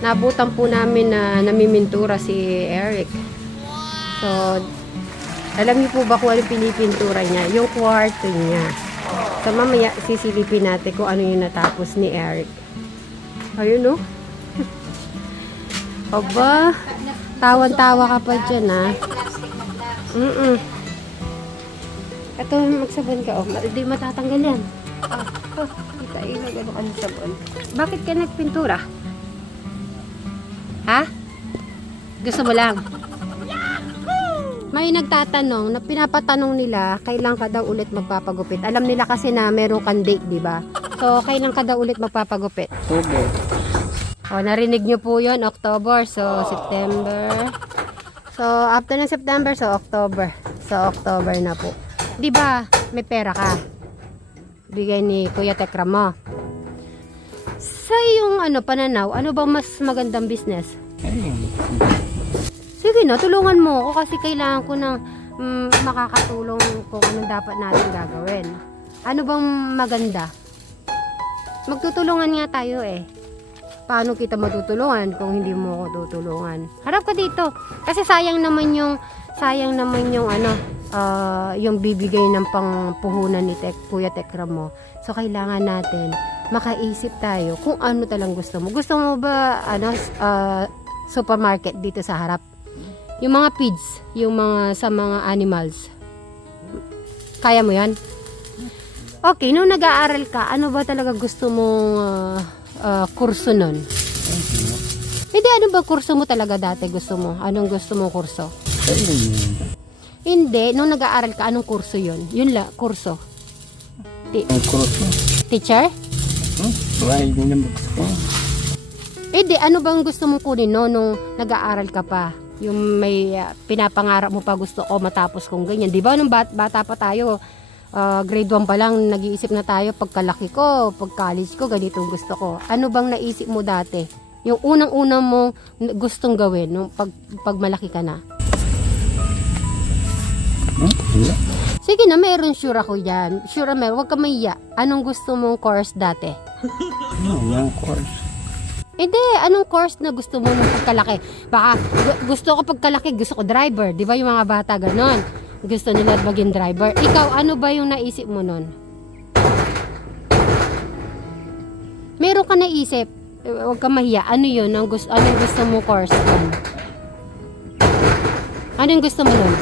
Nabutan po namin na namimintura si Eric. So, alam niyo po ba kung ano pinipintura niya? Yung kwarto niya. So, mamaya sisilipin natin kung ano yung natapos ni Eric. Ayun, no? Aba, tawan-tawa ka pa dyan, ha? Ito, magsabon ka, oh. Hindi matatanggal yan. Ikailag, ano ka ng sabon. Bakit ka nagpintura? Ha? Gusto mo lang? May nagtatanong, na pinapatanong nila, kailan ka daw ulit magpapagupit. Alam nila kasi na meron kang date, di ba? So, kailan ka daw ulit magpapagupit? October. O, narinig nyo po yun, October. So, September. So, after ng September, so October. So, October na po. Di ba, may pera ka? Bigay ni Kuya Tekra mo. Sa iyong pananaw, ano bang mas magandang business? Ayun. Sige na, tulungan mo ako kasi kailangan ko ng makakatulong kung anong dapat natin gagawin. Ano bang maganda? Magtutulungan nga tayo eh. Paano kita matutulungan kung hindi mo ako tutulungan? Harap ka dito. Kasi sayang naman yung yung bibigay ng pangpuhunan ni Kuya Tekra mo. So kailangan natin makaisip tayo kung ano talang gusto mo. Gusto mo ba supermarket dito sa harap? Yung mga feeds, yung mga sa mga animals. Kaya mo 'yan? Okay, nung nag-aaral ka, ano ba talaga gusto mong kurso nun? Hindi, ano ba kurso mo talaga dati gusto mo? Anong gusto mong kurso? Ayun. Hindi, nung nag-aaral ka, anong kurso yun? Yun la, kurso. Ang kurso. Teacher? Why din naman gusto ko? Hindi, ano bang gusto mong kunin no, nung nag-aaral ka pa? Yung may pinapangarap mo pa gusto ko matapos kong ganyan. Di ba nung bata pa tayo, grade 1 pa lang, nag-iisip na tayo pagkalaki ko, pag college ko, ganito gusto ko. Ano bang naisip mo dati? Yung unang-unang mong gustong gawin nung pag malaki ka na? Wala. Sige na, meron sure ako yan. Sure meron, huwag ka mahiya. Anong gusto mong course dati? Yung course. Hindi, anong course na gusto mo nung pagkalaki? Baka gusto ko pagkalaki, gusto ko driver. Di ba yung mga bata ganon? Gusto nila maging driver. Ikaw, ano ba yung naisip mo nun? Meron ka naisip? Huwag ka mahiya. Ano yun? Anong gusto mo course nun? Anong gusto mo nun?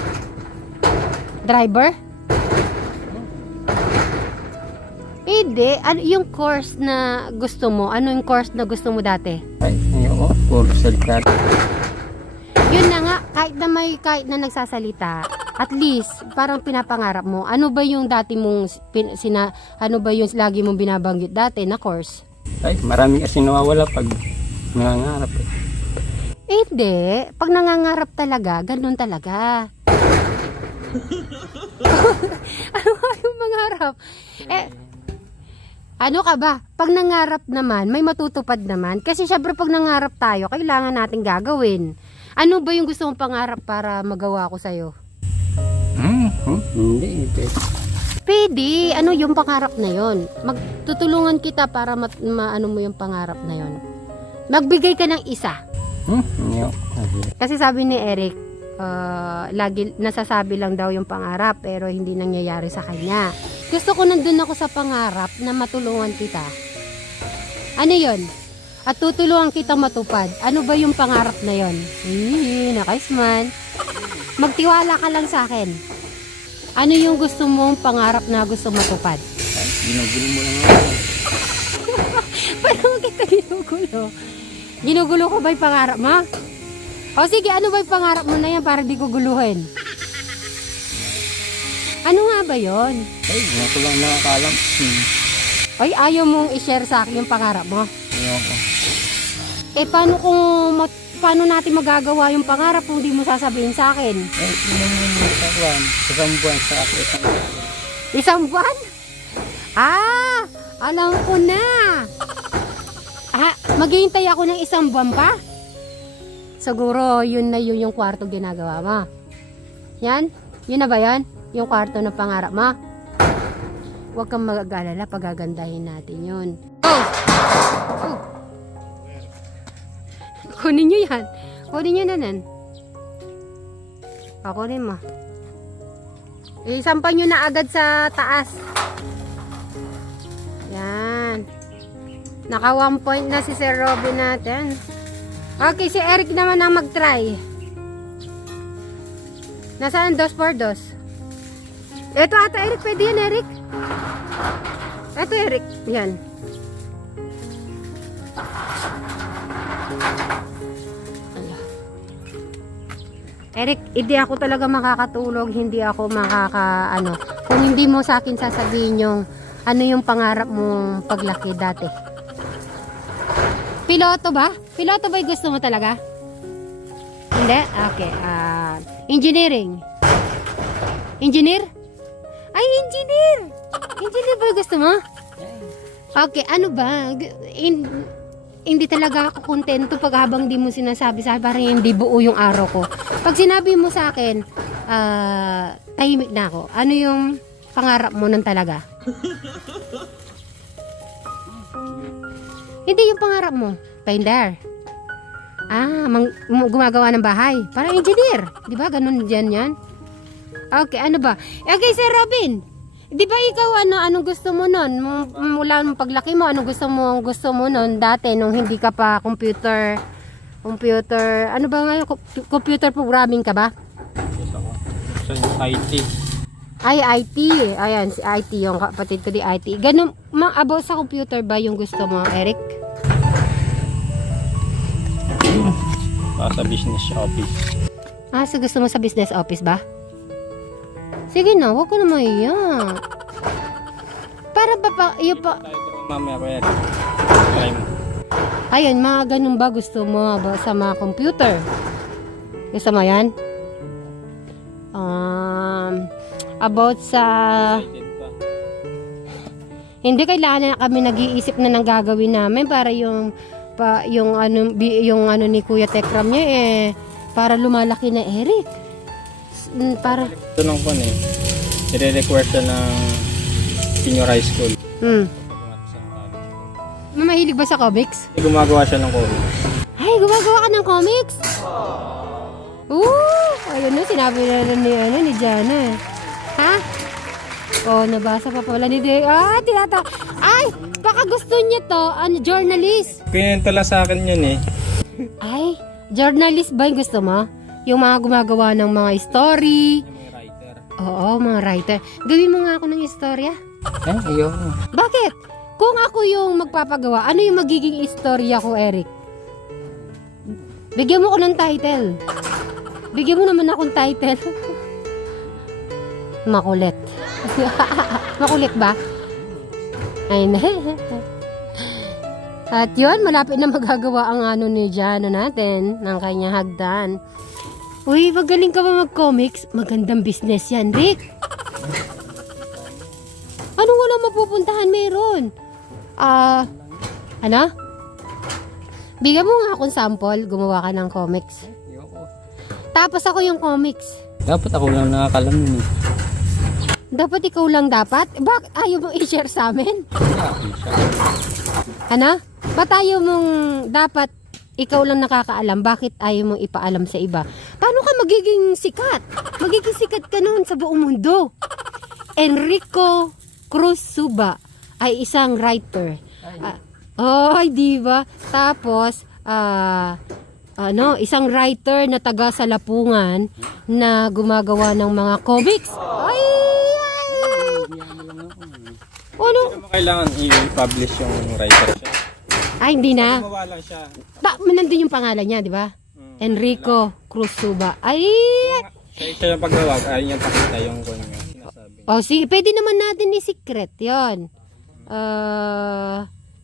Driver? Hindi. Ano yung course na gusto mo? Ano yung course na gusto mo dati? Ay, yung course sa Yun na nga, kahit na nagsasalita, at least, parang pinapangarap mo. Ano ba yung dati mong, ano ba yung lagi mong binabanggit dati na course? Ay, marami kasi nawawala pag nangangarap. Hindi. Pag nangangarap talaga, ganun talaga. Ano nga yung mangarap? Ano ka ba? Pag nangarap naman, may matutupad naman. Kasi syempre pag nangarap tayo, kailangan natin gagawin. Ano ba yung gusto mong pangarap para magawa ko sa'yo? Hindi. Pwede. Ano yung pangarap na yon? Magtutulungan kita para maano mo yung pangarap na yon. Magbigay ka ng isa. Kasi sabi ni Eric, lagi nasasabi lang daw yung pangarap pero hindi nangyayari sa kanya. Gusto ko nandun ako sa pangarap na matulungan kita. Ano yon? At tutulungan kita matupad. Ano ba yung pangarap na yon? Nakaisman. Magtiwala ka lang sa akin. Ano yung gusto mong pangarap na gusto matupad? Ginugulo mo lang ako. Paano kita ginugulo? Ginugulo ko ba yung pangarap mo? O sige, ano ba yung pangarap mo na yan para di ko guluhin? Ano nga ba yon? Ay, nga ko lang nakakalam. Ay, ayaw mong i-share sa akin yung pangarap mo? Ayoko. Paano natin magagawa yung pangarap kung di mo sasabihin sa akin? Eh, isang buwan sa ako. Isang buwan? Alam ko na. Maghihintay ako ng isang buwan pa? Siguro, yun yung kwarto ginagawa mo. Yan? Yun na ba yan? Yung kwarto na pangarap mo? Huwag kang mag-alala, pagagandahin natin yun. Oh! Kunin nyo yan. Kunin nyo na nan. Kunin mo. Isampan nyo na agad sa taas. Yan. Naka 1 point na si Sir Robin natin. Okay, si Eric naman ang mag-try. Nasaan 2 por 2? Ito ata Eric, pwede yan Eric. Ito Eric, yan. Eric, hindi ako talaga makakatulog, hindi ako kung hindi mo sa akin sasabihin yung ano yung pangarap mong paglaki dati. Piloto ba? Piloto ba yung gusto mo talaga? Hindi? Okay. Engineering. Engineer? Ay, engineer! Engineer ba yung gusto mo? Okay, ano ba? Hindi talaga ako kontento pag habang di mo sinasabi sa akin, parang hindi buo yung araw ko. Pag sinabi mo sa akin, tahimik na ako. Ano yung pangarap mo nun talaga? Hindi yung pangarap mo. Painter. Gumagawa ng bahay. Parang engineer. Di ba? Ganun dyan yan. Okay, ano ba? Okay, Sir Robin. Di ba ikaw anong gusto mo nun? Mula nung paglaki mo, anong gusto mo nun dati nung hindi ka pa computer, ano ba ngayon? Computer programming ka ba? Sa IT. Ay, IT. Ayan, si IT yung kapatid ko di IT. Ganun, about sa computer ba yung gusto mo, Eric? Sa business office. So gusto mo sa business office ba? Sige na, huwag ko na maiyak. Para ba yung pa... Mamaya pa yan. Try mo. Ayun, mga ganun ba gusto mo ba sa mga computer? Gusto mo yan? About sa... Hindi kailangan na kami nag-iisip na ng gagawin namin para yung ano ni Kuya Tekram niya para lumalaki na Eric. Para Ito nung kon i-require siya ng senior high school. Mahilig ba sa comics? Gumagawa siya ng comics. Ay, gumagawa ka ng comics? Ayun na, sinabi na ni Jana. Ha? Nabasa pa pala ni Day. Ay, baka gusto niya to, journalist. Pinento lang sa akin yun Ay, journalist ba yung gusto mo? Yung mga gumagawa ng mga story. Yung writer. Oo, mga writer. Gawin mo nga ako ng istorya. Ayoko. Bakit? Kung ako yung magpapagawa, ano yung magiging istorya ko, Eric? Bigyan mo ko ng title. Bigyan mo naman akong title. Makulit. Makulit ba? Ay na. At yun, malapit na magagawa ang ni Jano natin ng kanya hagdan. Uy, magaling ka ba mag-comics? Magandang business yan, Rick. Anong wala mapupuntahan? Meron. Ano? Bigyan mo nga akong sample, gumawa ka ng comics. Ayoko. Tapos ako yung comics. Dapat ako lang nakakalam nun. Dapat ikaw lang dapat? Bakit ayaw mong i-share sa amin? Ano? Ba't ayaw mong dapat ikaw lang nakakaalam? Bakit ayaw mong ipaalam sa iba? Paano ka magiging sikat? Magiging sikat ka noon sa buong mundo. Enrico Cruz Suba ay isang writer. Di ba? Tapos, isang writer na taga Salapungan na gumagawa ng mga comics. Ano? Hindi naman kailangan i-publish yung writer siya. Hindi na. Gumawa lang siya. Nandun yung pangalan niya, di ba? Enrico Cruz Suba. Siya yung paggawa, ayaw niya pakita yung sinasabi. Sige, pwede naman natin i-secret yon.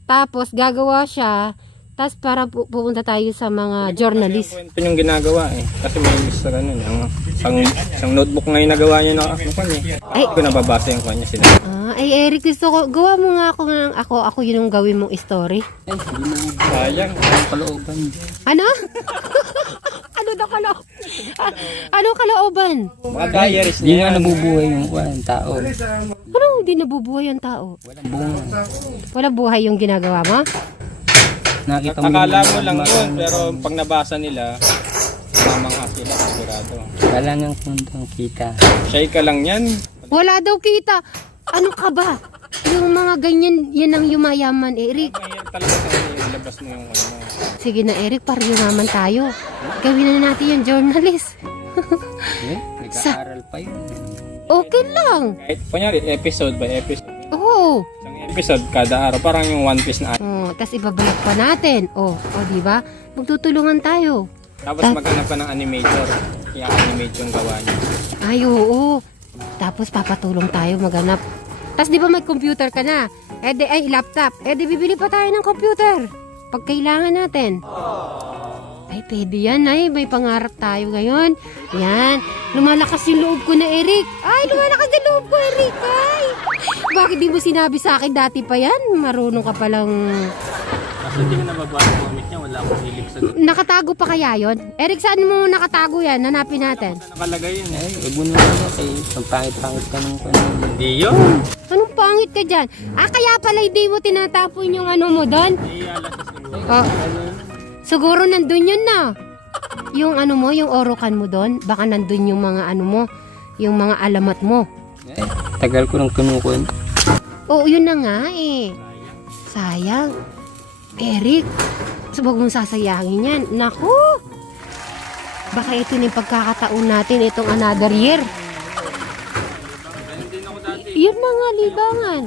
Tapos gagawa siya, tapos para pupunta tayo sa mga journalist. Ito yung ginagawa kasi may isa ganun. Isang notebook ngayon nagawa niya na Hindi ko nababasa yung kanya sila. Eric, gusto ko, gawa mo nga ako yun yung gawin mong story. Sayang, kalooban. Ano? Ano kalooban? Mga diaries Hindi nga nabubuhay yung tao. Ano hindi nabubuhay ang tao? Walang bunga. Wala buhay yung ginagawa mo? Nakita mo Akala yung mo lang mga- yun, pero pag nabasa nila, mamangha sila, sigurado. Wala nang kundang kita. Shy ka lang yan. Wala daw kita. Ano ka ba? Yung mga ganyan, yan ang yumayaman, Eric. Mahirap talaga sa ilabas mo yung ano. Sige na, Eric, para yumaman tayo. Gawin na natin yung journalist. Eh, nag-aaral pa yun. Okay lang. Kahit, kunyari, episode by episode. Oo. Isang episode kada araw, parang yung One Piece na Oh, tas ibabalak pa natin. Oh, di ba? Magtutulungan tayo. Tapos maghanap pa ng animator. I-animate yung gawa niya. Ay, oo. Tapos papatulong tayo maghanap. Tas di ba may computer ka na? Ay, laptop. Bibili pa tayo ng computer. Pag kailangan natin. Ay, pwede yan, ay. May pangarap tayo ngayon. Yan. Lumalakas yung loob ko na, Eric. Ay, lumalakas yung loob ko, Eric. Ay. Bakit di mo sinabi sa akin dati pa yan? Marunong ka palang... Kasi hindi ka nababasa ng comic niya, wala akong hilig sa Nakatago pa kaya yon? Eric, saan mo nakatago yan? Hanapin natin. nakalagay yun eh. Ay, wag mo na ano kay ang pangit-pangit ka nung ano. Hindi yun. Anong pangit ka dyan? Kaya pala hindi mo tinatapon yung ano mo doon? Oh, siguro nandun yun na. Yung ano mo, yung orokan mo doon, baka nandun yung mga ano mo, yung mga alamat mo. Eh, tagal ko nang kinukun. Oo, yun na nga eh. Sayang. Eric, huwag mong sasayangin yan. Naku! Baka ito na yung pagkakataon natin itong another year. Yun na nga, libangan.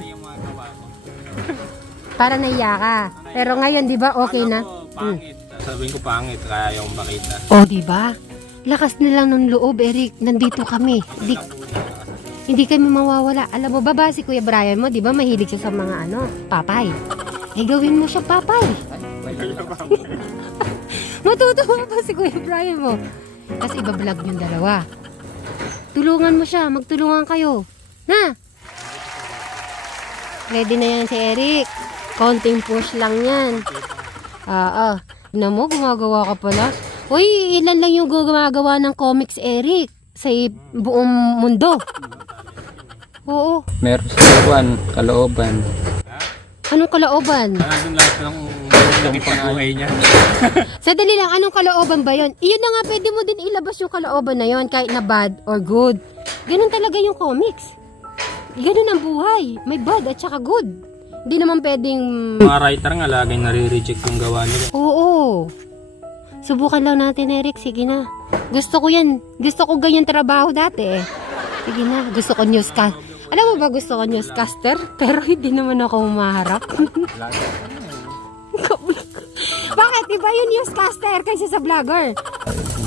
Para naiya ka. Pero ngayon, di ba, okay na? Pangit. Sabihin ko pangit, kaya yung makita. O, di ba? Lakas na lang ng loob, Eric. Nandito kami. Hindi kami mawawala. Alam mo ba ba si Kuya Brian mo, di ba mahilig siya sa mga ano, papay. Eh, gawin mo siya papay. Matutuwa pa si Kuya Brian mo. Kasi ibablog yung dalawa. Tulungan mo siya. Magtulungan kayo. Na! Ready na yan si Eric. Konting push lang yan. Na mo, gumagawa ka pala. Uy, ilan lang yung gumagawa ng comics, Eric? Sa buong mundo. Oo. Meron sa kuwan, kalooban. Anong kalooban? Nandun lahat ng buhay niya. Sadali lang, anong kalooban ba yon? Iyon na nga, pwede mo din ilabas yung kalooban na yon kahit na bad or good. Ganun talaga yung comics. Ganun ang buhay. May bad at saka good. Hindi naman pwedeng... Mga writer nga, laging nare-reject yung gawa nila. Oo. Subukan lang natin, Eric. Sige na. Gusto ko yan. Gusto ko ganyan trabaho dati eh. Sige na. Gusto ko newscaster. Alam mo ba gusto ko newscaster? Pero hindi naman ako maharap. Bakit? Iba yung newscaster kaysa sa vlogger.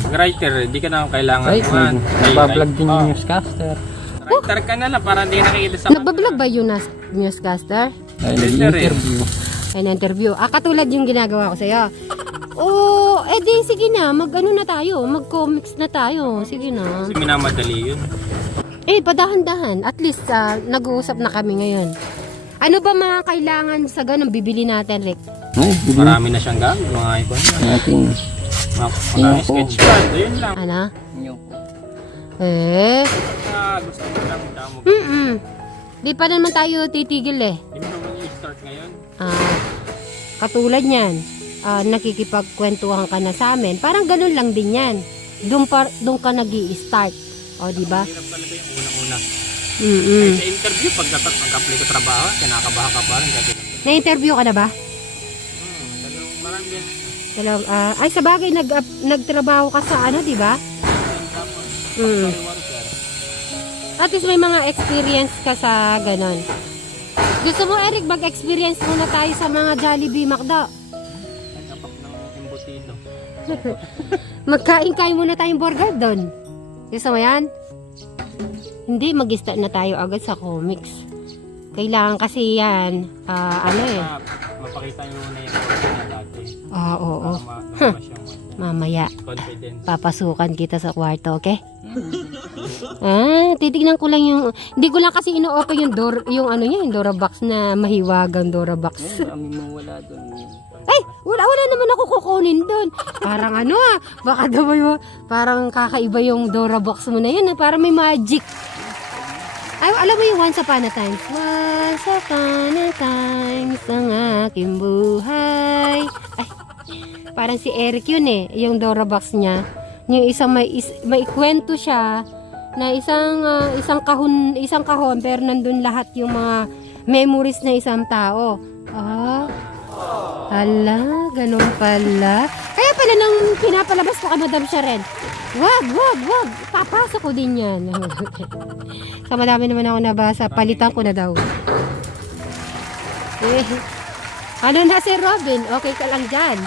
Writer, di ka na kailangan. Ay, nagbablog din yung newscaster. Writer ka na lang para hindi nakikita sa... Nagbablog ba yung newscaster? Ay, nag-interview. Ay, na-interview. Katulad yung ginagawa ko sa'yo. Oo, di sige na. Mag-ano na tayo. Mag-comics na tayo. Sige na. Kasi minamadali yun. Padahan-dahan. At least, nag-uusap na kami ngayon. Ano ba mga kailangan sa ganun bibili natin, Rick? Ay, bigyan Marami na siyang gamit, mga icon. natin. Mga sketchpad, ayun lang. Ano? Inyo po. Gusto mo lang damo. Di pa naman tayo titigil eh. Hindi mo naman i-start ngayon. Katulad niyan, nakikipagkwentuhan ka na sa amin. Parang ganun lang din yan. Doon ka nag-i-start. O, di ba? Hirap talaga yung unang-una. Sa interview, pag-apply ka trabaho, kinakabahan ka pa rin. Na-interview ka na ba? Marami yan. Ay, sa bagay, nagtrabaho ka sa ano, di ba? At least may mga experience ka sa ganon. Gusto mo, Eric, mag-experience muna tayo sa mga Jollibee, McDo. Nagkapak ng embutido. Magkain-kain muna tayong burger doon. Gusto mo yan? Hindi, mag-start na tayo agad sa comics. Kailangan kasi yan, Mapakita nyo muna yung course na dati. Oo. Lumabas yung Mamaya, confidence. papasukan kita sa kwarto, okay? Titignan ko lang yung... Hindi ko lang kasi ino-open yung door, yung ano yan, yung Dora box na mahiwagang Dora box. Kami mo wala doon. Ay, wala naman ako kukunin doon. Parang ano baka daw parang kakaiba yung Dora box mo na yun, parang may magic. Ay, alam mo yung Once Upon a Time? Once Upon a Time ang aking buhay. Ay, parang si Eric yun eh. Yung Dora box niya. Yung isang may kwento siya na isang kahon pero nandun lahat yung mga memories na isang tao. Hala, ganun pala. Kaya pala nang pinapalabas ko kay Madam Sharon. Wag. Papasok ko din yan. Sa madami naman ako nabasa, palitan ko na daw. Ano na si Robin? Okay ka lang dyan.